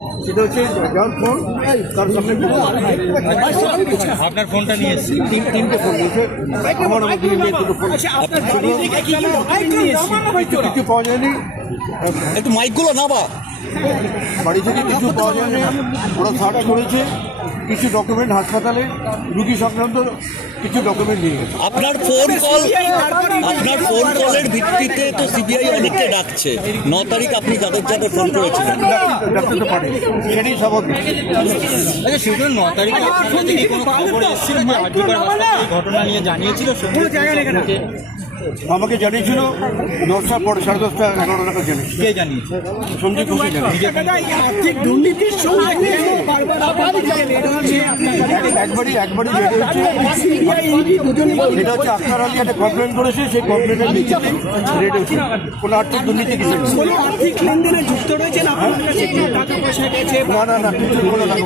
সেটা হচ্ছে যার ফোন তার সামনে আপনার ফোনটা নিয়ে এসেছি। তিন তিনটে ফোন বলছে আমার আমার দুই মেয়ে দুটো ফোন কিছু কিছু পাওয়া যায়নি? একটু মাইকগুলো না বা বাড়ি থেকে কিছু পাওয়া যায়নি। ওরা সার্চ করেছে। কিছু ডকুমেন্ট হাসপাতালে রুগী সংক্রান্ত কিছু ডকুমেন্ট নিয়ে গেছে। আপনার ফোন কল আপনার ফোন কলের ভিত্তিতে তো সিবিআই অনেককে ডাকছে। ন তারিখ আপনি যাদের যাদের ফোন করেছিলেন। ডাক্তার- ডাক্তার তো পারে সেটাই স্বাভাবিক আচ্ছা সেটা ন তারিখে কোনো খবর এসেছিল ঘটনা নিয়ে জানিয়েছিল আমাকে জানিয়েছিল দশটার পরে সাড়ে দশটা এগারো টাকা জানিয়েছিল। কে জানিয়েছে? খুশি জানিয়েছে। একবারই একবারই এটা হচ্ছে আক্তার আলী একটা কমপ্লেন করেছে সেই কমপ্লেনের ভিত্তিতে রেড হচ্ছে কোনো আর্থিক দুর্নীতি কিছু আর্থিক লেনদেনে যুক্ত রয়েছেন? আপনার কাছে টাকা পয়সা গেছে? না না না কিছু কোনো টাকা।